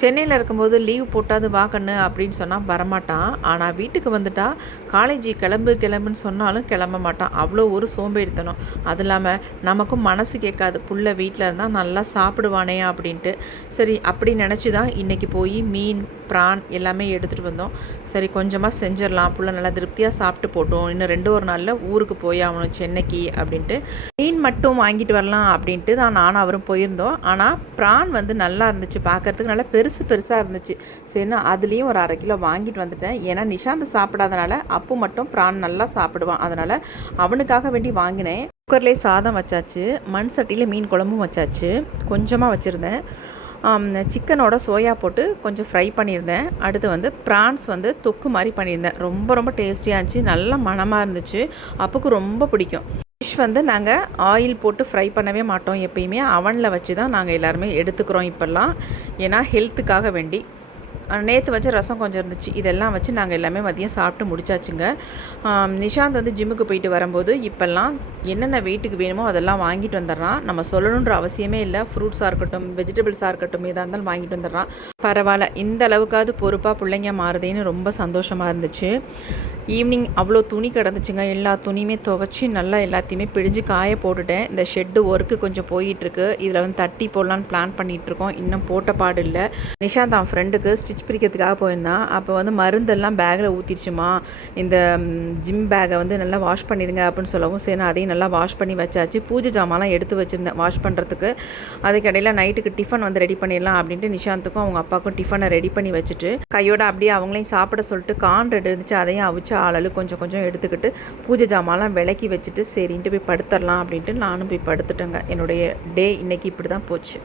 சென்னையில் இருக்கும்போது லீவ் போட்டாது வா கண்ணு அப்படின்னு சொன்னால் வரமாட்டான். ஆனால் வீட்டுக்கு வந்துட்டா காலேஜ் கிளம்புன்னு சொன்னாலும் கிளம்ப மாட்டான். அவ்வளோ ஒரு சோம்பேறித்தனம். அது இல்லாமல் நமக்கும் மனசு கேட்காது, புள்ள வீட்டில் இருந்தால் நல்லா சாப்பிடுவானே அப்படின்ட்டு. சரி அப்படி நினச்சி தான் இன்றைக்கி போய் மீன் ப்ரான் எல்லாமே எடுத்துகிட்டு வந்தோம். சரி கொஞ்சமாக செஞ்சிடலாம், புள்ள நல்லா திருப்தியாக சாப்பிட்டு போட்டோம், இன்னும் 2 நாளில் ஊருக்கு போய் ஆகணும் சென்னைக்கு அப்படின்ட்டு மீன் மட்டும் வாங்கிட்டு வரலாம் அப்படின்ட்டு தான் நானும் அவரும் போயிருந்தோம். ஆனால் ப்ரான் வந்து நல்லா இருந்துச்சு, பார்க்குறதுக்கு நல்லா பெருசாக இருந்துச்சு. சரிண்ணா அதுலேயும் ஒரு 1/2 கிலோ வாங்கிட்டு வந்துட்டேன். ஏன்னா நிஷாந்த் சாப்பிடாதனால அப்பு மட்டும் ப்ரான் நல்லா சாப்பிடுவான், அதனால் அவனுக்காக வேண்டி வாங்கினேன். குக்கர்லேயே சாதம் வச்சாச்சு, மண் சட்டியில் மீன் குழம்பும் வச்சாச்சு, கொஞ்சமாக வச்சுருந்தேன். சிக்கனோட சோயா போட்டு கொஞ்சம் ஃப்ரை பண்ணியிருந்தேன். அடுத்து வந்து ப்ரான்ஸ் வந்து தொக்கு மாதிரி பண்ணியிருந்தேன். ரொம்ப டேஸ்டியாக இருந்துச்சு, நல்ல மணமாக இருந்துச்சு, அப்புக்கு ரொம்ப பிடிக்கும். ஃபிஷ் வந்து நாங்கள் ஆயில் போட்டு ஃப்ரை பண்ணவே மாட்டோம், எப்பயுமே அவனில் வச்சு தான் நாங்கள் எல்லாருமே எடுத்துக்கிறோம் இப்போல்லாம், ஏன்னா ஹெல்த்துக்காக வேண்டி. நேற்று வச்ச ரசம் கொஞ்சம் இருந்துச்சு, இதெல்லாம் வச்சு நாங்கள் எல்லாமே மதியம் சாப்பிட்டு முடிச்சாச்சுங்க. நிஷாந்த் வந்து ஜிம்முக்கு போயிட்டு வரும்போது இப்போல்லாம் என்னென்ன வெயிட்டுக்கு வேணுமோ அதெல்லாம் வாங்கிட்டு வந்துடுறான். நம்ம சொல்லணுன்ற அவசியமே இல்லை, ஃப்ரூட்ஸாக இருக்கட்டும் வெஜிடபிள்ஸாக இருக்கட்டும் எதாக இருந்தாலும் வாங்கிட்டு வந்துடுறான். பரவாயில்ல, இந்த அளவுக்காவது பொறுப்பாக பிள்ளைங்க மாறுதேன்னு ரொம்ப சந்தோஷமாக இருந்துச்சு. ஈவினிங் அவ்வளோ துணி கிடந்துச்சுங்க, எல்லா துணியுமே துவைச்சி நல்லா எல்லாத்தையுமே பிழிஞ்சு காய போட்டுட்டேன். இந்த ஷெட்டு ஒர்க்கு கொஞ்சம் போயிட்டுருக்கு, இதில் வந்து தட்டி போடலான்னு பிளான் பண்ணிகிட்ருக்கோம், இன்னும் போட்ட பாடு இல்லை. நிஷாந்த் அவன் ஃப்ரெண்டுக்கு ஸ்டிச் பிரிக்கிறதுக்காக போயிருந்தான். அப்போ வந்து மருந்தெல்லாம் பேக்கில் ஊற்றிடுச்சுமா, இந்த ஜிம் பேக்கை வந்து நல்லா வாஷ் பண்ணிடுங்க அப்படின்னு சொல்லவும் சரி நான் அதையும் நல்லா வாஷ் பண்ணி வச்சாச்சு. பூஜை ஜாமான்லாம் எடுத்து வச்சுருந்தேன் வாஷ் பண்ணுறதுக்கு. அதுக்கடையில் நைட்டுக்கு டிஃபன் வந்து ரெடி பண்ணிடலாம் அப்படின்ட்டு நிஷாந்துக்கும் அவங்க அப்பாவுக்கும் டிஃபனை ரெடி பண்ணி வச்சுட்டு கையோட அப்படியே அவங்களையும் சாப்பிட சொல்லிட்டு கார்ன் ரெண்டு இருந்துச்சு, அதையும் அவிச்சு ஆளு கொஞ்சம் எடுத்துக்கிட்டு பூஜை ஜாமான்லாம் விளக்கி வச்சுட்டு சரின்ட்டு போய் படுத்துடலாம் அப்படின்ட்டு நானும் போய் படுத்துட்டேங்க. என்னுடைய டே இன்றைக்கி இப்படி தான் போச்சு.